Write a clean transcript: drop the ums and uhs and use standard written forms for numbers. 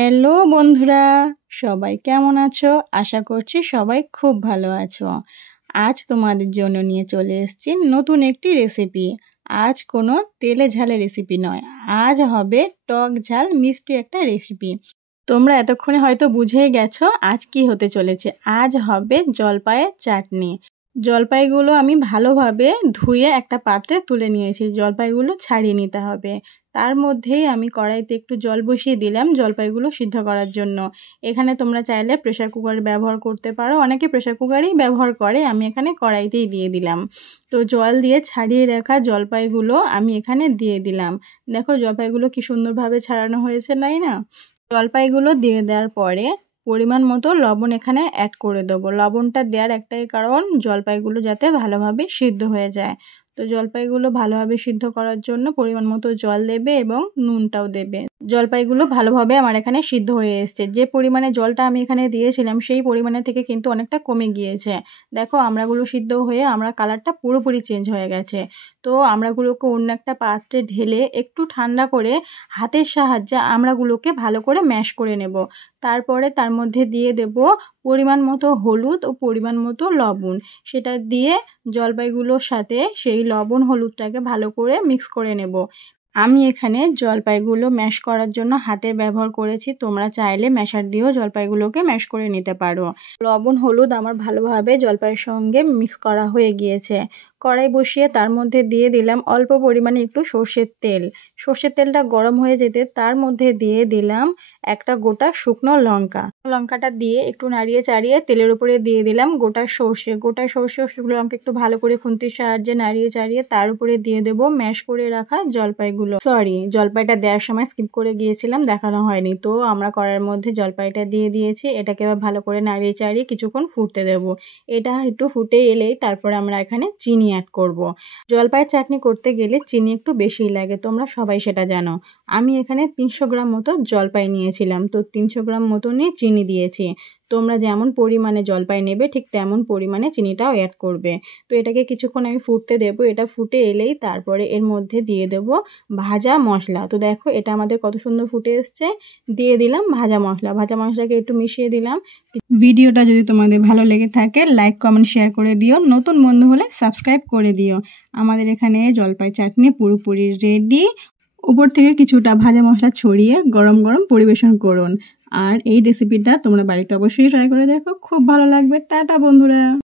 Hello বন্ধুরা, সবাই কেমন আছো? আশা করছি সবাই খুব ভালো আছো। আজ তোমাদের জন্য নিয়ে চলে এসেছি নতুন একটি রেসিপি। আজ কোনো তেলে ঝালে রেসিপি নয়, আজ হবে টক ঝাল মিষ্টি একটা রেসিপি। তোমরা এতক্ষণে হয়তো বুঝেই গেছো আজ কি হতে চলেছে। আজ হবে জলপাইয়ের চাটনি। জলপাইগুলো আমি ভালোভাবে ধুয়ে একটা পাত্রে তুলে নিয়েছি। জলপাইগুলো ছাড়িয়ে নিতে হবে। তার মধ্যেই আমি কড়াইতে একটু জল বসিয়ে দিলাম জলপাইগুলো সিদ্ধ করার জন্য। এখানে তোমরা চাইলে প্রেসার কুকার ব্যবহার করতে পারো, অনেকে প্রেসার কুকারেই ব্যবহার করে, আমি এখানে কড়াইতেই দিয়ে দিলাম। তো জল দিয়ে ছাড়িয়ে রাখা জলপাইগুলো আমি এখানে দিয়ে দিলাম। দেখো জলপাইগুলো কি সুন্দরভাবে ছাড়ানো হয়েছে, তাই না? জলপাইগুলো দিয়ে দেওয়ার পরে পরিমাণ মতো লবণ এখানে অ্যাড করে দেবো। লবণটা দেওয়ার একটাই কারণ জলপাইগুলো যাতে ভালোভাবে সিদ্ধ হয়ে যায়। তো জলপাইগুলো ভালোভাবে সিদ্ধ করার জন্য পরিমাণ মতো জল দেবে এবং নুনটাও দেবে। জলপাইগুলো ভালোভাবে আমার এখানে সিদ্ধ হয়ে এসছে। যে পরিমাণে জলটা আমি এখানে দিয়েছিলাম সেই পরিমাণে থেকে কিন্তু অনেকটা কমে গিয়েছে। দেখো আমড়াগুলো সিদ্ধ হয়ে আমড়ার কালারটা পুরোপুরি চেঞ্জ হয়ে গেছে। তো আমড়াগুলোকে অন্য একটা পাত্রে ঢেলে একটু ঠান্ডা করে হাতের সাহায্যে আমড়াগুলোকে ভালো করে ম্যাশ করে নেব। তারপরে তার মধ্যে দিয়ে দেব পরিমাণ মতো হলুদ ও পরিমাণ মতো লবণ। সেটা দিয়ে জলপাইগুলোর সাথে সেই লবণ হলুদটাকে ভালো করে মিক্স করে নেব। আমি এখানে জলপাইগুলো ম্যাশ করার জন্য হাতের ব্যবহার করেছি, তোমরা চাইলে ম্যাশার দিয়েও জলপাইগুলোকে ম্যাশ করে নিতে পারো। লবণ হলুদ আমার ভালোভাবে জলপাইয়ের সঙ্গে মিক্স করা হয়ে গিয়েছে। কড়াই বসিয়ে তার মধ্যে দিয়ে দিলাম অল্প পরিমাণে একটু সর্ষের তেল। সর্ষের তেলটা গরম হয়ে যেতে তার মধ্যে দিয়ে দিলাম একটা গোটা শুকনো লঙ্কা। লঙ্কাটা দিয়ে একটু নাড়িয়ে চাড়িয়ে তেলের উপরে দিয়ে দিলাম গোটা সর্ষে। শুকনো লঙ্কা একটু ভালো করে খুন্তির সাহায্যে নাড়িয়ে চাড়িয়ে তার উপরে দিয়ে দেবো ম্যাশ করে রাখা জলপাইগুলো। জলপাইটা দেওয়ার সময় স্কিপ করে গিয়েছিলাম, দেখানো হয়নি। তো আমরা কড়াইয়ের মধ্যে জলপাইটা দিয়ে দিয়েছি। এটাকে এবার ভালো করে নাড়িয়ে চাড়িয়ে কিছুক্ষণ ফুটতে দেবো। এটা একটু ফুটে এলেই তারপরে আমরা এখানে চিনি অ্যাড করব। জলপাইয়ের চাটনি করতে গেলে চিনি একটু বেশিই লাগে, তোমরা সবাই সেটা জানো। আমি এখানে 300 গ্রাম মতো জলপাই নিয়েছিলাম, তো 300 গ্রাম মতনই চিনি দিয়েছি। তোমরা যেমন পরিমাণে জলপাই নেবে ঠিক তেমন পরিমাণে চিনিটাও অ্যাড করবে। তো এটাকে কিছুক্ষণ আমি ফুটতে দেবো। এটা ফুটে এলেই তারপরে এর মধ্যে দিয়ে দেবো ভাজা মশলা। তো দেখো এটা আমাদের কত সুন্দর ফুটে এসছে। দিয়ে দিলাম ভাজা মশলা। ভাজা মশলাকে একটু মিশিয়ে দিলাম। ভিডিওটা যদি তোমাদের ভালো লেগে থাকে লাইক কমেন্ট শেয়ার করে দিও, নতুন বন্ধু হলে সাবস্ক্রাইব করে দিও। আমাদের এখানে জলপাই চাটনি পুরোপুরি রেডি। উপর থেকে কিছুটা ভাজা মশলা ছড়িয়ে গরম গরম পরিবেশন করুন। আর এই রেসিপিটা তোমরা বাড়িতে অবশ্যই ট্রাই করে দেখো, খুব ভালো লাগবে। টাটা বন্ধুরা।